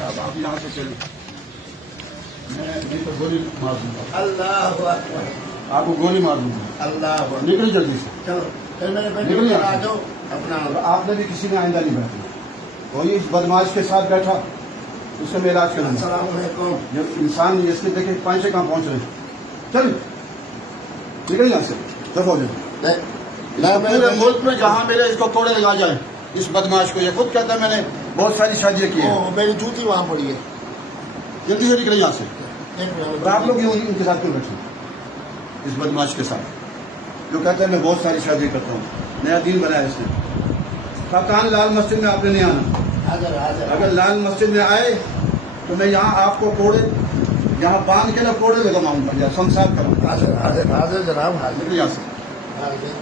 साहब आप यहाँ से चले, मैं नहीं तो गोली मार दूंगा, अल्लाह अकबर, आपको गोली मार दूंगा। अल्लाह अकबर। निकल जल्दी से, चलो फिर मेरे बेटे निकलिए। आ जाओ अपना। और आपने भी किसी ने आइंदा नहीं बैठना, कोई इस बदमाश के साथ बैठा उससे मैं इलाज करूंगा। अस्सलाम वालेकुम। जब इंसान इसके देखे पांच से कहाँ पहुंच रहे हैं, चल निकल यहाँ से, दफा हो जाए। पूरे मुल्क में जहाँ मिले इसको कोड़े लगा जाए इस बदमाश को। ये खुद कहता है मैंने बहुत सारी शादियां की है। मेरी जूती वहाँ पड़ी है। जल्दी से निकले यहाँ से। एक मिनट। और आप लोग यूं इनके साथ क्यों बैठे इस बदमाश के साथ, जो कहता है मैं बहुत सारी शादियां करता हूँ, नया दिन बनाया इसने। काकान लाल मस्जिद में आपने नहीं आना, हाजिर हाजिर। अगर लाल मस्जिद में आए तो मैं यहाँ आपको कोड़े यहाँ बांध के ना कोड़े लगाऊंगा, या संसार करूंगा। हाजिर हाजिर हाजिर जनाब हाजिर। निकले यहाँ से। हाजिर।